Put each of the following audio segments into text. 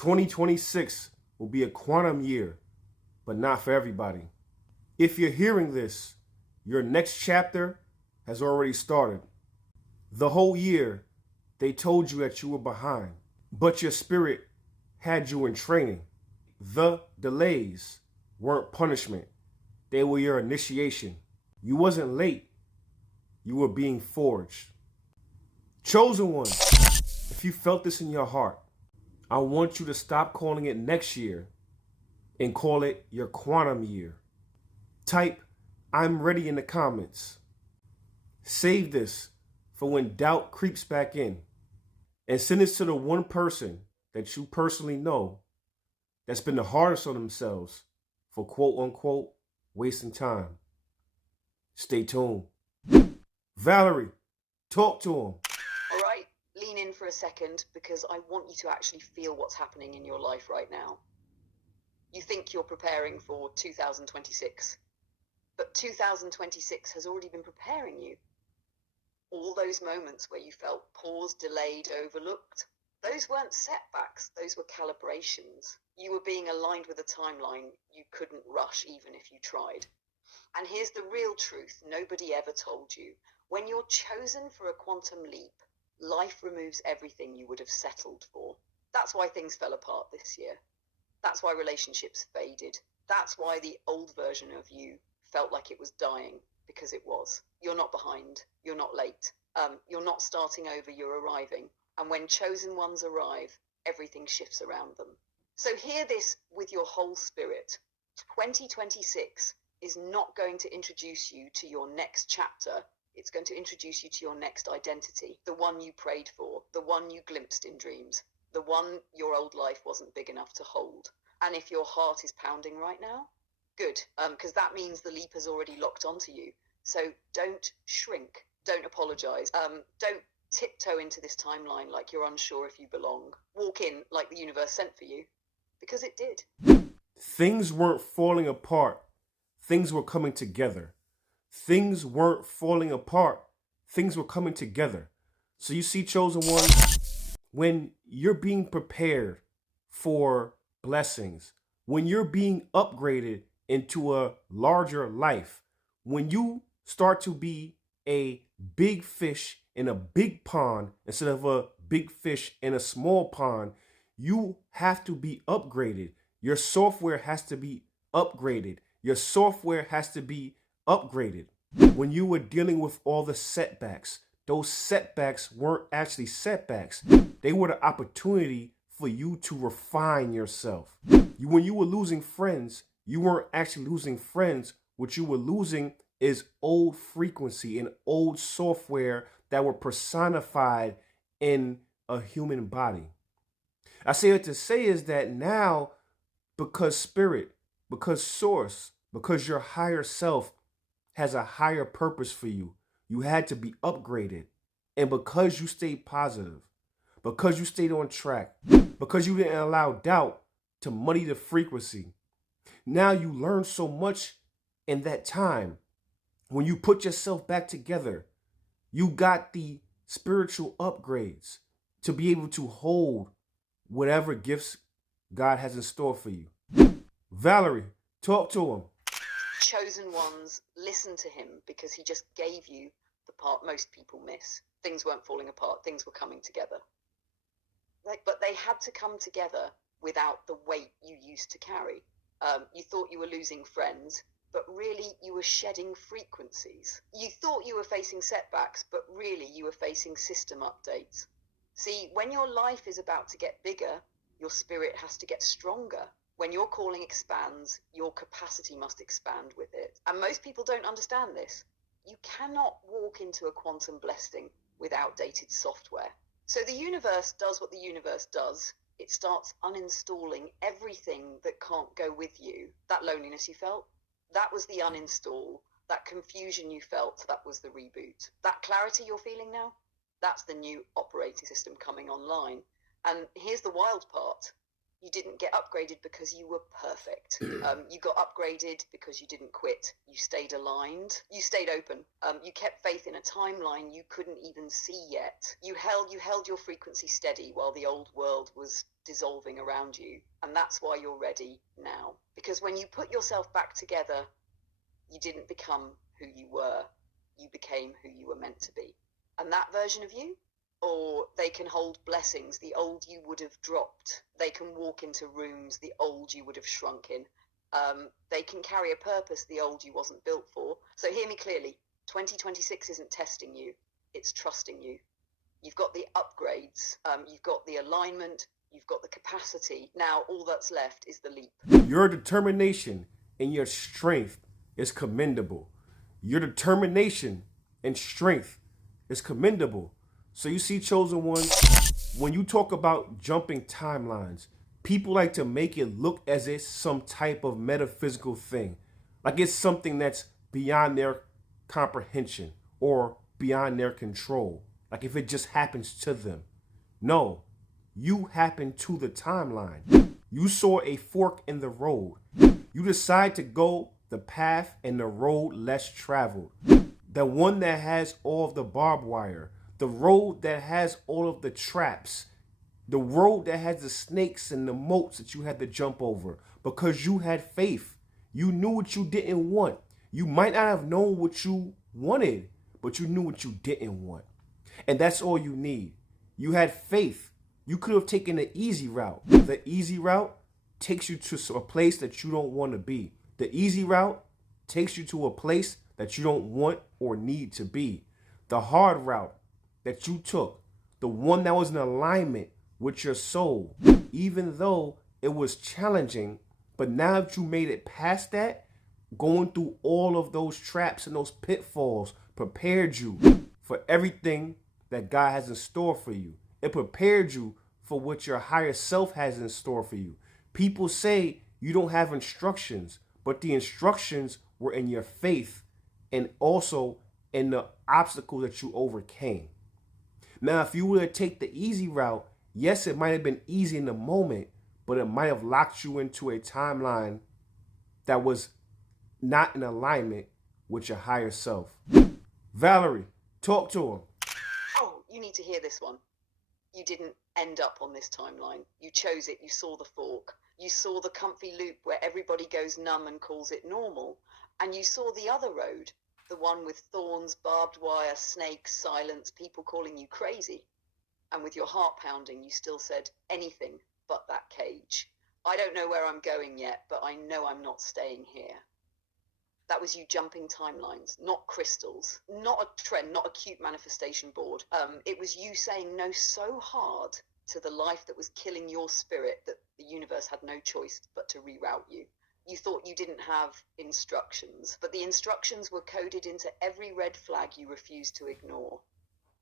2026 will be a quantum year, but not for everybody. If you're hearing this, your next chapter has already started. The whole year, they told you that you were behind, but your spirit had you in training. The delays weren't punishment, they were your initiation. You wasn't late, you were being forged. Chosen one, if you felt this in your heart, I want you to stop calling it next year and call it your quantum year. Type "I'm ready" in the comments. Save this for when doubt creeps back in, and send this to the one person that you personally know that's been the hardest on themselves for quote unquote wasting time. Stay tuned. Valerie, talk to him. All right, lean in for a second because I want you to actually feel what's happening in your life right now. You think you're preparing for 2026, but 2026 has already been preparing you. All those moments where you felt paused, delayed, overlooked, those weren't setbacks, those were calibrations. You were being aligned with a timeline you couldn't rush even if you tried. And here's the real truth nobody ever told you. When you're chosen for a quantum leap, life removes everything you would have settled for. That's why things fell apart this year. That's why relationships faded. That's why the old version of you felt like it was dying, because it was. You're not behind. You're not late. You're not starting over. You're arriving. And when chosen ones arrive, everything shifts around them. So hear this with your whole spirit. 2026 is not going to introduce you to your next chapter. It's going to introduce you to your next identity, the one you prayed for, the one you glimpsed in dreams, the one your old life wasn't big enough to hold. And if your heart is pounding right now, good, because that means the leap has already locked onto you. So don't shrink, don't apologize, don't tiptoe into this timeline like you're unsure if you belong. Walk in like the universe sent for you, because it did. Things weren't falling apart, things were coming together. Things weren't falling apart, things were coming together. So you see, chosen one, when you're being prepared for blessings, when you're being upgraded into a larger life, when you start to be a big fish in a big pond instead of a big fish in a small pond, you have to be upgraded. Your software has to be upgraded. Your software has to be upgraded. When you were dealing with all the setbacks, those setbacks weren't actually setbacks. They were the opportunity for you to refine yourself. When you were losing friends, you weren't actually losing friends. What you were losing is old frequency and old software that were personified in a human body. I say it to say is that now, because spirit, because source, because your higher self has a higher purpose for you, you had to be upgraded. And because you stayed positive, because you stayed on track, because you didn't allow doubt to muddy the frequency, now you learn so much in that time. When you put yourself back together, you got the spiritual upgrades to be able to hold whatever gifts God has in store for you. Valerie, talk to him. Chosen ones, listen to him, because he just gave you the part most people miss. Things weren't falling apart, things were coming together. But they had to come together without the weight you used to carry. You thought you were losing friends, but really you were shedding frequencies. You thought you were facing setbacks, but really you were facing system updates. See, when your life is about to get bigger, your spirit has to get stronger. When your calling expands, your capacity must expand with it. And most people don't understand this. You cannot walk into a quantum blessing with outdated software. So the universe does what the universe does. It starts uninstalling everything that can't go with you. That loneliness you felt, that was the uninstall. That confusion you felt, that was the reboot. That clarity you're feeling now, that's the new operating system coming online. And here's the wild part. You didn't get upgraded because you were perfect. You got upgraded because you didn't quit. You stayed aligned. You stayed open. You kept faith in a timeline you couldn't even see yet. You held your frequency steady while the old world was dissolving around you. And that's why you're ready now. Because when you put yourself back together, you didn't become who you were. You became who you were meant to be. And that version of you, or they can hold blessings the old you would have dropped. They can walk into rooms the old you would have shrunk in. They can carry a purpose the old you wasn't built for. So hear me clearly. 2026 isn't testing you. It's trusting you. You've got the upgrades. You've got the alignment. You've got the capacity. Now all that's left is the leap. Your determination and your strength is commendable. Your determination and strength is commendable. So you see, chosen one, when you talk about jumping timelines, people like to make it look as if some type of metaphysical thing, like it's something that's beyond their comprehension or beyond their control, like if it just happens to them. No, you happen to the timeline. You saw a fork in the road. You decide to go the path and the road less traveled, the one that has all of the barbed wire, the road that has all of the traps, the road that has the snakes and the moats that you had to jump over because you had faith. You knew what you didn't want. You might not have known what you wanted, but you knew what you didn't want. And that's all you need. You had faith. You could have taken the easy route. The easy route takes you to a place that you don't want to be. The easy route takes you to a place that you don't want or need to be. The hard route that you took, the one that was in alignment with your soul, even though it was challenging, but now that you made it past that, going through all of those traps and those pitfalls prepared you for everything that God has in store for you. It prepared you for what your higher self has in store for you. People say you don't have instructions, but the instructions were in your faith and also in the obstacle that you overcame. Now, if you were to take the easy route, yes, it might have been easy in the moment, but it might have locked you into a timeline that was not in alignment with your higher self. Valerie, talk to him. Oh, you need to hear this one. You didn't end up on this timeline. You chose it. You saw the fork. You saw the comfy loop where everybody goes numb and calls it normal. And you saw the other road, the one with thorns, barbed wire, snakes, silence, people calling you crazy. And with your heart pounding, you still said anything but that cage. I don't know where I'm going yet, but I know I'm not staying here. That was you jumping timelines, not crystals, not a trend, not a cute manifestation board. It was you saying no so hard to the life that was killing your spirit that the universe had no choice but to reroute you. You thought you didn't have instructions, but the instructions were coded into every red flag you refused to ignore,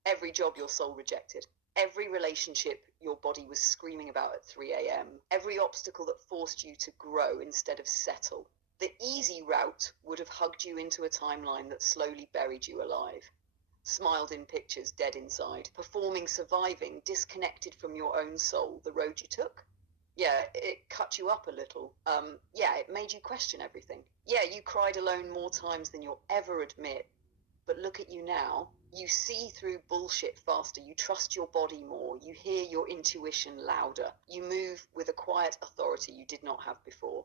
every job your soul rejected, every relationship your body was screaming about at 3 a.m., every obstacle that forced you to grow instead of settle. The easy route would have hugged you into a timeline that slowly buried you alive. Smiled in pictures, dead inside, performing, surviving, disconnected from your own soul, the road you took. Yeah, it cut you up a little. Yeah, it made you question everything. Yeah, you cried alone more times than you'll ever admit. But look at you now. You see through bullshit faster. You trust your body more. You hear your intuition louder. You move with a quiet authority you did not have before.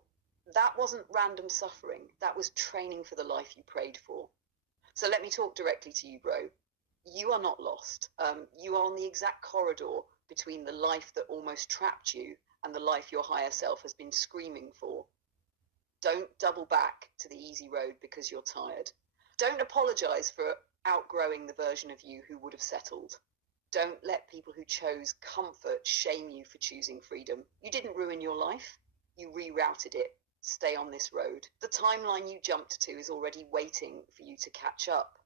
That wasn't random suffering. That was training for the life you prayed for. So let me talk directly to you, bro. You are not lost. You are on the exact corridor between the life that almost trapped you and the life your higher self has been screaming for. Don't double back to the easy road because you're tired. Don't apologize for outgrowing the version of you who would have settled. Don't let people who chose comfort shame you for choosing freedom. You didn't ruin your life. You rerouted it. Stay on this road. The timeline you jumped to is already waiting for you to catch up.